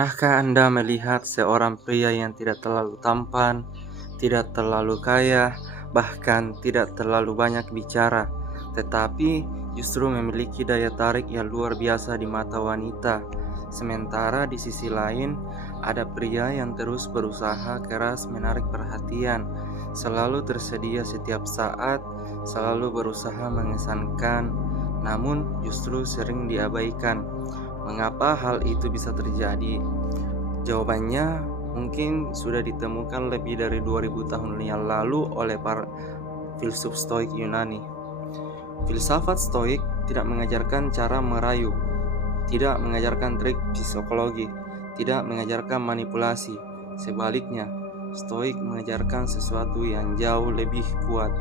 Pernahkah Anda melihat seorang pria yang tidak terlalu tampan, tidak terlalu kaya, bahkan tidak terlalu banyak bicara, tetapi justru memiliki daya tarik yang luar biasa di mata wanita? Sementara di sisi lain, ada pria yang terus berusaha keras menarik perhatian, selalu tersedia setiap saat, selalu berusaha mengesankan, namun justru sering diabaikan. Mengapa hal itu bisa terjadi? Jawabannya mungkin sudah ditemukan lebih dari 2000 tahun yang lalu oleh para filsuf Stoik Yunani. Filsafat Stoik tidak mengajarkan cara merayu, tidak mengajarkan trik psikologi, tidak mengajarkan manipulasi. Sebaliknya, Stoik mengajarkan sesuatu yang jauh lebih kuat.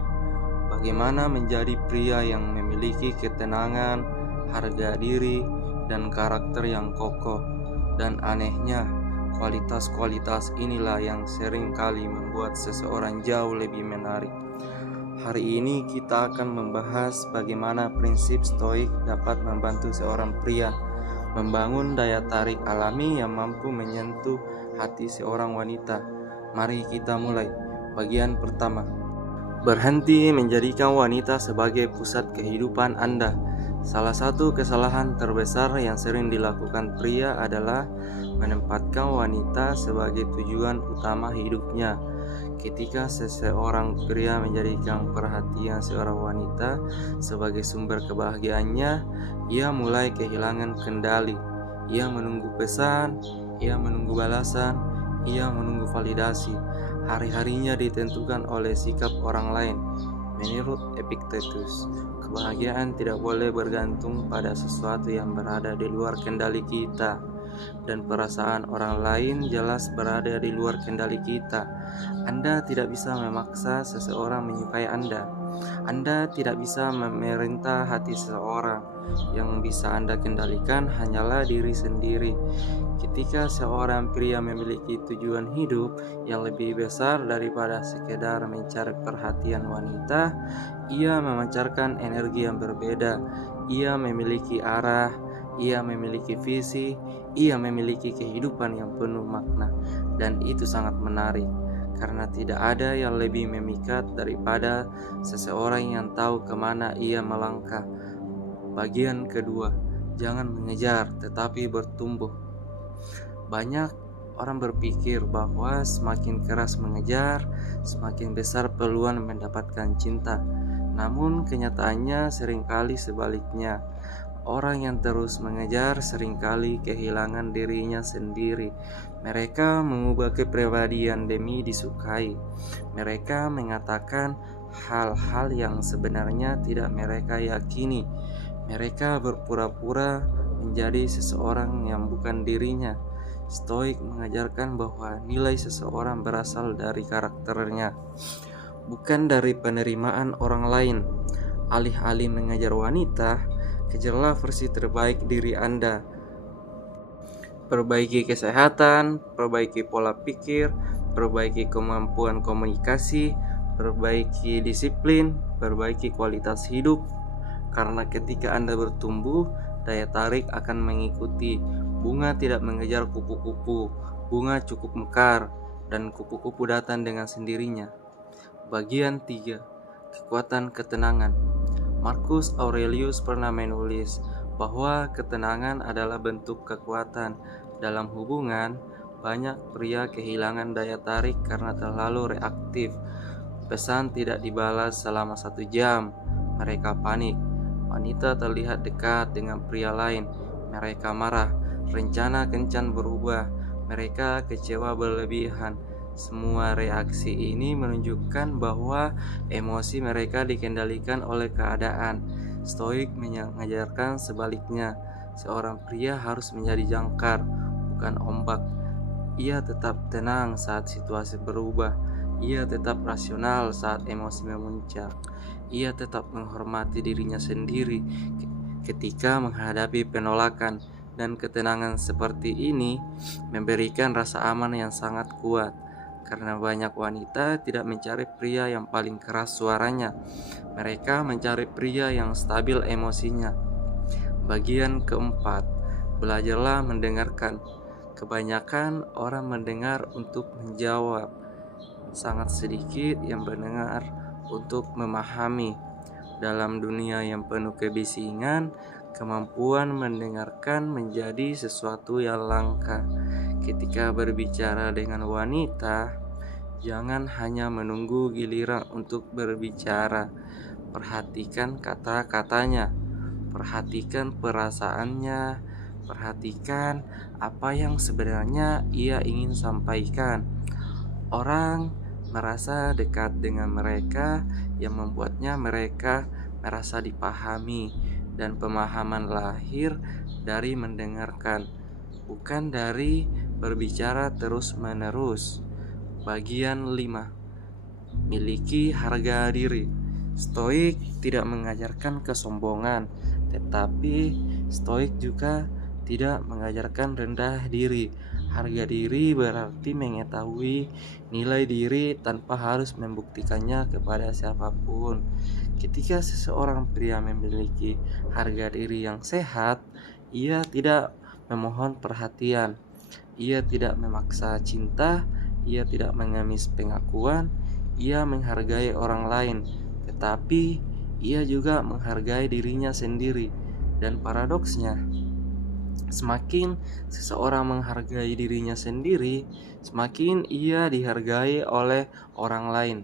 Bagaimana menjadi pria yang memiliki ketenangan, harga diri, dan karakter yang kokoh. Dan anehnya, kualitas-kualitas inilah yang sering kali membuat seseorang jauh lebih menarik. Hari ini kita akan membahas bagaimana prinsip stoik dapat membantu seorang pria membangun daya tarik alami yang mampu menyentuh hati seorang wanita. Mari kita mulai. Bagian pertama. Berhenti menjadikan wanita sebagai pusat kehidupan Anda. Salah satu kesalahan terbesar yang sering dilakukan pria adalah menempatkan wanita sebagai tujuan utama hidupnya. Ketika seseorang pria menjadikan perhatian seorang wanita sebagai sumber kebahagiaannya, ia mulai kehilangan kendali. Ia menunggu pesan, ia menunggu balasan, ia menunggu validasi. Hari-harinya ditentukan oleh sikap orang lain. Menurut Epictetus, kebahagiaan tidak boleh bergantung pada sesuatu yang berada di luar kendali kita, dan perasaan orang lain jelas berada di luar kendali kita. Anda tidak bisa memaksa seseorang menyukai Anda. Anda tidak bisa memerintah hati seseorang. Yang bisa Anda kendalikan hanyalah diri sendiri. Ketika seorang pria memiliki tujuan hidup yang lebih besar daripada sekedar mencari perhatian wanita, ia memancarkan energi yang berbeda. Ia memiliki arah, ia memiliki visi, ia memiliki kehidupan yang penuh makna. Dan itu sangat menarik, karena tidak ada yang lebih memikat daripada seseorang yang tahu kemana ia melangkah. Bagian kedua, jangan mengejar tetapi bertumbuh. Banyak orang berpikir bahwa semakin keras mengejar, semakin besar peluang mendapatkan cinta. Namun kenyataannya seringkali sebaliknya. Orang yang terus mengejar seringkali kehilangan dirinya sendiri. Mereka mengubah kepribadian demi disukai. Mereka mengatakan hal-hal yang sebenarnya tidak mereka yakini. Mereka berpura-pura menjadi seseorang yang bukan dirinya. Stoik mengajarkan bahwa nilai seseorang berasal dari karakternya, bukan dari penerimaan orang lain. Alih-alih mengejar wanita, kejarlah versi terbaik diri Anda. Perbaiki kesehatan, perbaiki pola pikir, perbaiki kemampuan komunikasi, perbaiki disiplin, perbaiki kualitas hidup. Karena ketika Anda bertumbuh, daya tarik akan mengikuti. Bunga tidak mengejar kupu-kupu, bunga cukup mekar, dan kupu-kupu datang dengan sendirinya. Bagian 3. Kekuatan ketenangan. Marcus Aurelius pernah menulis bahwa ketenangan adalah bentuk kekuatan. Dalam hubungan, banyak pria kehilangan daya tarik karena terlalu reaktif. Pesan tidak dibalas selama 1 jam, mereka panik. Wanita terlihat dekat dengan pria lain, mereka marah. Rencana kencan berubah, mereka kecewa berlebihan. Semua reaksi ini menunjukkan bahwa emosi mereka dikendalikan oleh keadaan. Stoik mengajarkan sebaliknya. Seorang pria harus menjadi jangkar, bukan ombak. Ia tetap tenang saat situasi berubah. Ia tetap rasional saat emosi memuncak. Ia tetap menghormati dirinya sendiri ketika menghadapi penolakan. Dan ketenangan seperti ini memberikan rasa aman yang sangat kuat. Karena banyak wanita tidak mencari pria yang paling keras suaranya. Mereka mencari pria yang stabil emosinya. Bagian keempat, belajarlah mendengarkan. Kebanyakan orang mendengar untuk menjawab, sangat sedikit yang mendengar untuk memahami. Dalam dunia yang penuh kebisingan, kemampuan mendengarkan menjadi sesuatu yang langka. Ketika berbicara dengan wanita, jangan hanya menunggu giliran untuk berbicara. Perhatikan kata-katanya, perhatikan perasaannya, perhatikan apa yang sebenarnya ia ingin sampaikan. Orang merasa dekat dengan mereka yang membuatnya mereka merasa dipahami, dan pemahaman lahir dari mendengarkan, bukan dari berbicara terus-menerus. Bagian 5. Miliki harga diri. Stoik tidak mengajarkan kesombongan, tetapi Stoik juga tidak mengajarkan rendah diri. Harga diri berarti mengetahui nilai diri tanpa harus membuktikannya kepada siapapun. Ketika seseorang pria memiliki harga diri yang sehat, ia tidak memohon perhatian, ia tidak memaksa cinta, ia tidak mengemis pengakuan, ia menghargai orang lain, tetapi ia juga menghargai dirinya sendiri. Dan paradoksnya, semakin seseorang menghargai dirinya sendiri, semakin ia dihargai oleh orang lain.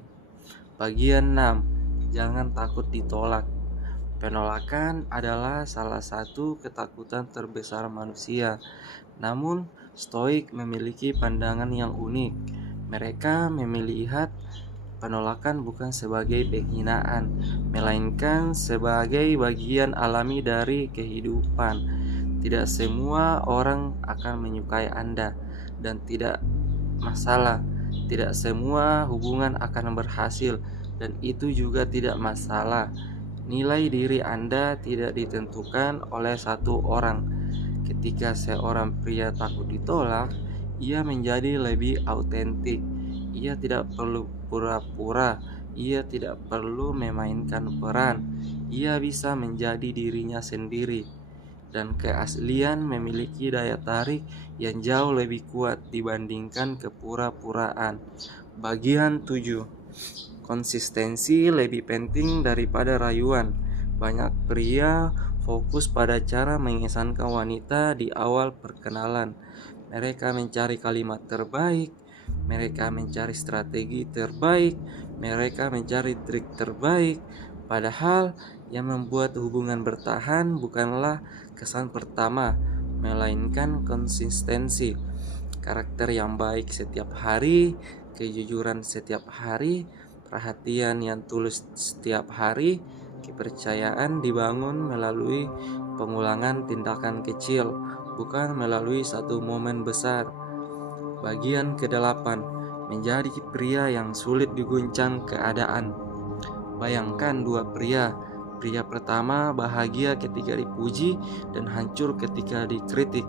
Bagian 6. Jangan takut ditolak. Penolakan adalah salah satu ketakutan terbesar manusia. Namun, Stoik memiliki pandangan yang unik. Mereka melihat penolakan bukan sebagai penghinaan, melainkan sebagai bagian alami dari kehidupan. Tidak semua orang akan menyukai Anda, dan tidak masalah. Tidak semua hubungan akan berhasil, dan itu juga tidak masalah. Nilai diri Anda tidak ditentukan oleh satu orang. Ketika seorang pria takut ditolak, ia menjadi lebih autentik. Ia tidak perlu pura-pura, ia tidak perlu memainkan peran. Ia bisa menjadi dirinya sendiri. Dan keaslian memiliki daya tarik yang jauh lebih kuat dibandingkan kepura-puraan. Bagian 7. Konsistensi lebih penting daripada rayuan. Banyak pria fokus pada cara mengesankan wanita di awal perkenalan. Mereka mencari kalimat terbaik, mereka mencari strategi terbaik, mereka mencari trik terbaik. Padahal yang membuat hubungan bertahan bukanlah kesan pertama, melainkan konsistensi. Karakter yang baik setiap hari, kejujuran setiap hari, perhatian yang tulus setiap hari. Kepercayaan dibangun melalui pengulangan tindakan kecil, bukan melalui satu momen besar. Bagian ke-8. Menjadi pria yang sulit diguncang keadaan. Bayangkan dua pria. Pria pertama bahagia ketika dipuji dan hancur ketika dikritik.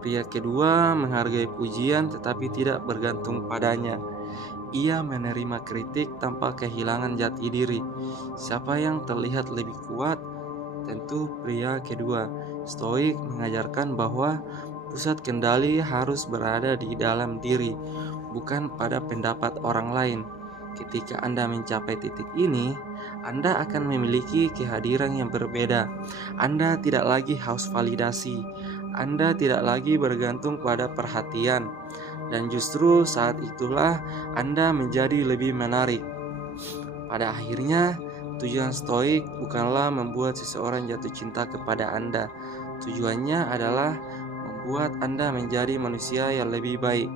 Pria kedua menghargai pujian tetapi tidak bergantung padanya. Ia menerima kritik tanpa kehilangan jati diri. Siapa yang terlihat lebih kuat? Tentu pria kedua. Stoik mengajarkan bahwa pusat kendali harus berada di dalam diri, bukan pada pendapat orang lain. Ketika Anda mencapai titik ini, Anda akan memiliki kehadiran yang berbeda. Anda tidak lagi haus validasi. Anda tidak lagi bergantung pada perhatian. Dan justru saat itulah Anda menjadi lebih menarik. Pada akhirnya, tujuan Stoik bukanlah membuat seseorang jatuh cinta kepada Anda. Tujuannya adalah membuat Anda menjadi manusia yang lebih baik.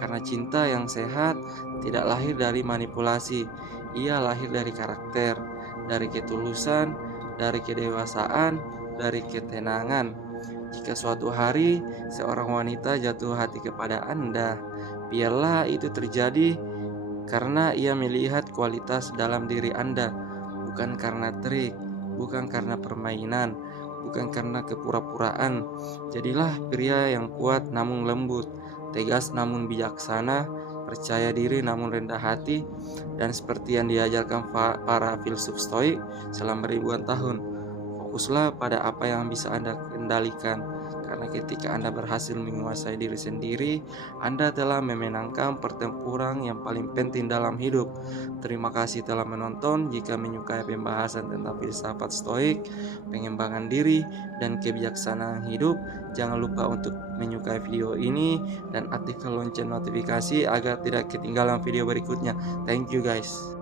Karena cinta yang sehat tidak lahir dari manipulasi, ia lahir dari karakter, dari ketulusan, dari kedewasaan, dari ketenangan. Jika suatu hari seorang wanita jatuh hati kepada Anda, biarlah itu terjadi karena ia melihat kualitas dalam diri Anda, bukan karena trik, bukan karena permainan, bukan karena kepura-puraan. Jadilah pria yang kuat namun lembut, tegas namun bijaksana, percaya diri namun rendah hati, dan seperti yang diajarkan para filsuf Stoik selama ribuan tahun. Fokuslah pada apa yang bisa Anda kendalikan, karena ketika Anda berhasil menguasai diri sendiri, Anda telah memenangkan pertempuran yang paling penting dalam hidup. Terima kasih telah menonton. Jika menyukai pembahasan tentang filsafat stoik, pengembangan diri, dan kebijaksanaan hidup, jangan lupa untuk menyukai video ini dan aktifkan lonceng notifikasi agar tidak ketinggalan video berikutnya. Thank you guys.